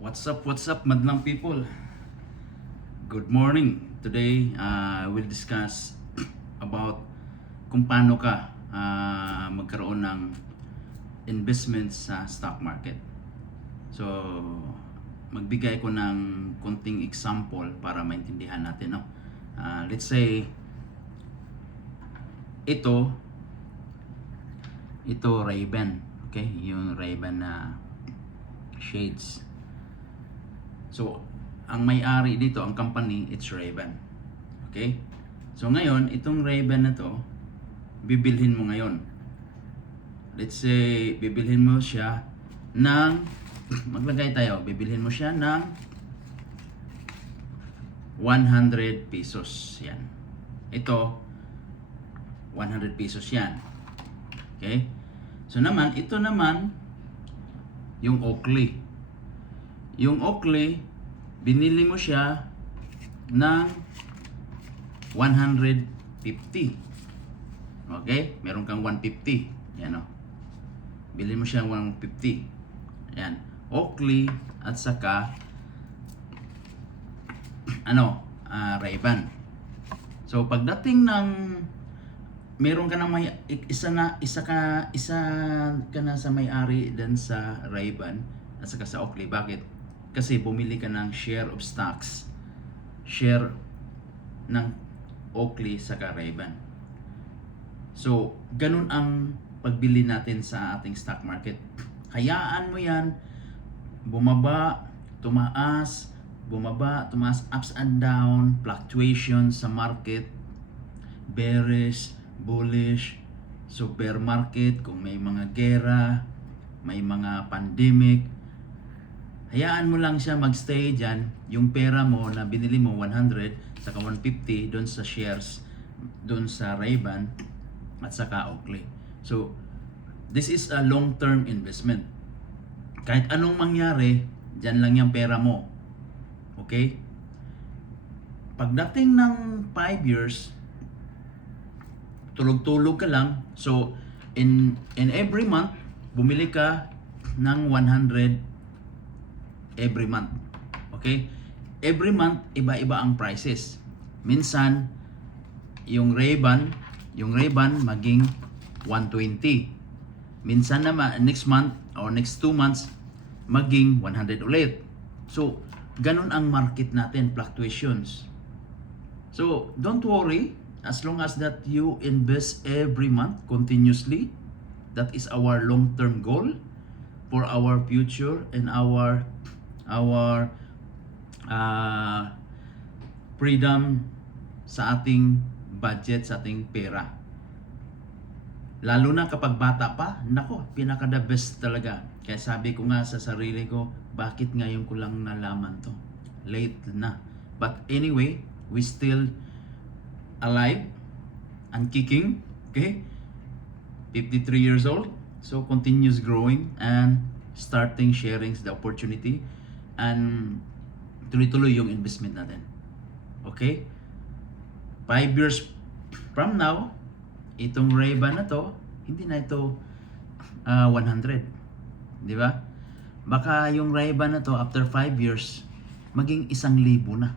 What's up, madlang people? Good morning. Today, we'll discuss about kung paano ka magkaroon ng investment sa stock market. So, magbigay ko ng konting example para maintindihan natin, no? Let's say, ito Ray-Ban, okay? Yung Ray-Ban na shades. So, ang may-ari dito, ang company, it's Ray-Ban. Okay? So, ngayon, itong Ray-Ban na to, bibilhin mo ngayon. Let's say, bibilhin mo siya ng, maglagay tayo, bibilhin mo siya ng 100 pesos. Yan. Ito, 100 pesos yan. Okay? So, ito naman, yung Oakley. Yung Oakley, binili mo siya ng 150. Okay? Meron kang 150. Yan o. Bili mo siya ng 150. Yan. Oakley at saka Ray-Ban. So pagdating ng meron ka na isa ka na sa may-ari dan sa Ray-Ban at saka sa Oakley. Bakit? Kasi bumili ka ng share of stocks. Share ng Oakley sa Ray-Ban. So, ganun ang pagbili natin sa ating stock market. Hayaan mo yan, bumaba, tumaas, ups and down, fluctuation sa market, bearish, bullish, so bear market, kung may mga gera, may mga pandemic, hayaan mo lang siya magstay dyan. Yung pera mo na binili mo 100 saka 150 doon sa shares, doon sa Ray-Ban at saka Oakley. So, this is a long-term investment. Kahit anong mangyari, dyan lang yung pera mo. Okay? Pagdating ng 5 years, tulog-tulog ka lang. So, in every month, bumili ka ng 100 every month. Okay? Every month, iba-iba ang prices. Minsan, yung Ray-Ban maging 120. Minsan naman, next month or next 2 months, maging 100 ulit. So, ganun ang market natin, fluctuations. So, don't worry. As long as that you invest every month continuously, that is our long-term goal for our future and our freedom sa ating budget, sa ating pera. Lalo na kapag bata pa, nako, pinaka the best talaga. Kaya sabi ko nga sa sarili ko, bakit ngayon ko lang nalaman to? Late na. But anyway, we still alive and kicking, okay? 53 years old, so continues growing and starting sharing the opportunity and tuloy-tuloy yung investment natin. Okay? 5 years from now, itong Ray-Ban na to, hindi na ito 100. Di ba? Baka yung Ray-Ban na to, after 5 years, maging 1,000 na.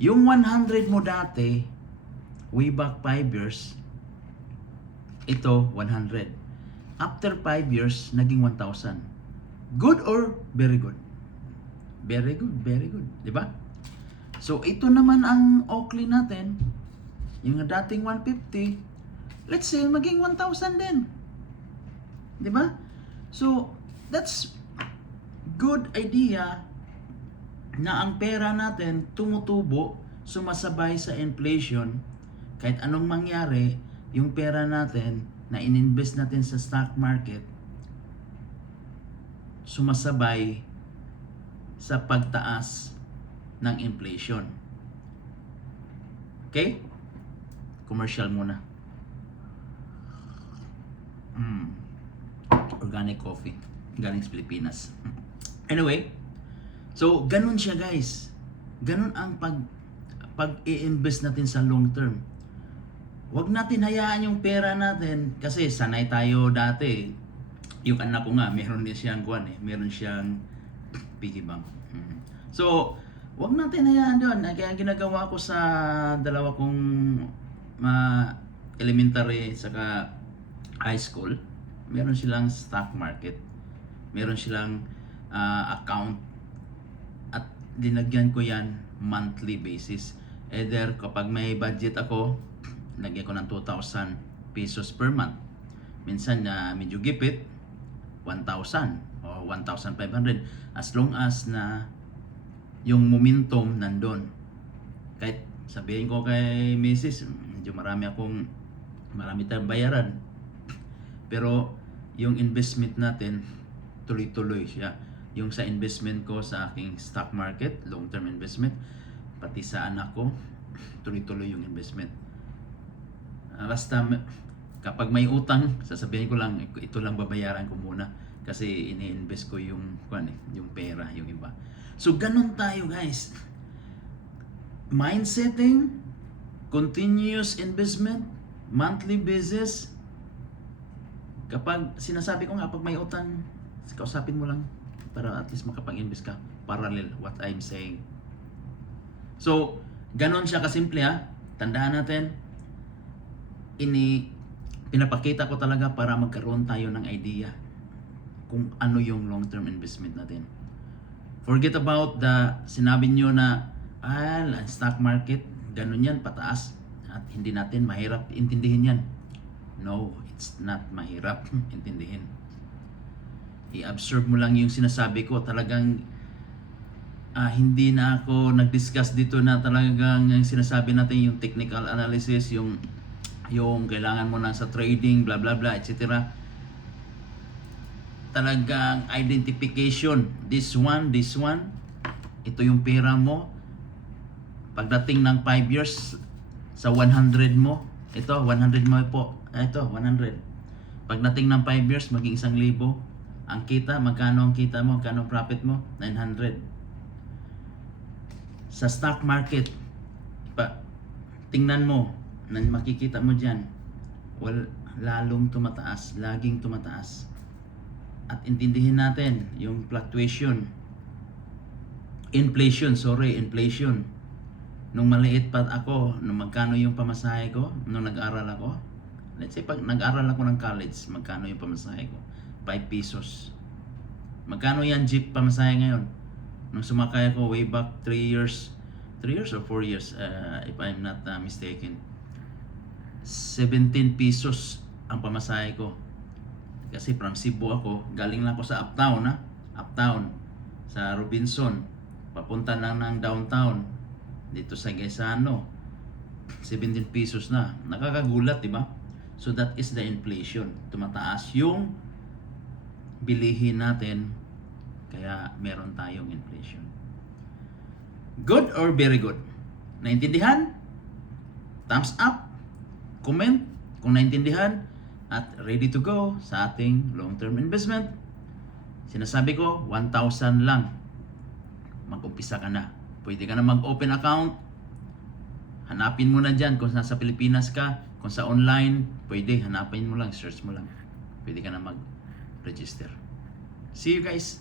Yung 100 mo dati, way back 5 years, ito 100. After 5 years, naging 1,000. Good or very good? Very good, very good. Diba? So, ito naman ang Oakley natin. Yung dating 150, let's say, maging 1,000 din. Diba? So, that's good idea na ang pera natin tumutubo, sumasabay sa inflation. Kahit anong mangyari, yung pera natin na ininvest natin sa stock market, sumasabay sa pagtaas ng inflation. Okay? Commercial muna. Organic coffee. Galing sa Pilipinas. Anyway, so ganun siya guys. Ganun ang pag-i-invest natin sa long term. Huwag natin hayaan yung pera natin kasi sanay tayo dati yung anak ko nga, meron din siyang kuan meron siyang piggy bank. So, wag natin hayaan doon. Kaya ang ginagawa ko sa dalawa kong elementary saka high school, meron silang stock market. Meron silang account at dinagyan ko yan monthly basis. Either kapag may budget ako, lagyan ko ng 2,000 pesos per month. Minsan na medyo gipit, 1,000 o 1,500 as long as na yung momentum nandun. Kahit sabihin ko kay Mrs. medyo marami tayong bayaran, pero yung investment natin tuloy-tuloy siya. Yung sa investment ko sa aking stock market, long-term investment, pati sa anak ko, tuloy-tuloy yung investment. Basta kapag may utang, sasabihin ko lang, ito lang babayaran ko muna kasi ini-invest ko yung pera, yung iba. So ganun tayo guys. Mindsetting, continuous investment, monthly basis. Kapag sinasabi ko nga, pag may utang, kausapin mo lang para at least makapag-invest ka. Parallel what I'm saying. So, ganon siya kasimple ha. Tandaan natin, pinapakita ko talaga para magkaroon tayo ng idea kung ano yung long-term investment natin. Forget about sinabi nyo na stock market, ganun yan, pataas at hindi natin mahirap intindihin yan. No, it's not mahirap intindihin. I-absorb mo lang yung sinasabi ko. Talagang hindi na ako nag-discuss dito na talagang yung sinasabi natin yung technical analysis, yung kailangan mo na sa trading, blah blah blah, etc. Talagang identification, this one, ito yung pera mo. Pagdating ng 5 years, sa 100 mo, ito 100 mo po, ito 100. Pagdating ng 5 years, maging 1,000. Ang kita, magkano ang kita mo, magkano ang profit mo? 900. Sa stock market, tingnan mo, makikita mo dyan, lalong tumataas, laging tumataas. At intindihin natin yung inflation. Nung maliit pa ako, nung magkano yung pamasahe ko, nung nag-aral ako, let's say pag nag-aral ako ng college, magkano yung pamasahe ko? 5 pesos. Magkano yan jeep pamasahe ngayon? Nung sumakay ako way back 3 years or 4 years, if I'm not mistaken, 17 pesos ang pamasahe ko. Kasi from Cebu ako, galing lang ako sa uptown sa Robinson, papunta lang ng downtown dito sa Gaisano, 17 pesos na. Nakakagulat, di ba? So that is the inflation. Tumataas yung bilihin natin, kaya meron tayong inflation. Good or very good? Naintindihan? Thumbs up, comment kung naintindihan, at ready to go sa ating long-term investment. Sinasabi ko, 1,000 lang. Mag-umpisa ka na. Pwede ka na mag-open account. Hanapin mo na dyan kung nasa Pilipinas ka. Kung sa online, pwede. Hanapin mo lang, search mo lang. Pwede ka na mag-register. See you guys!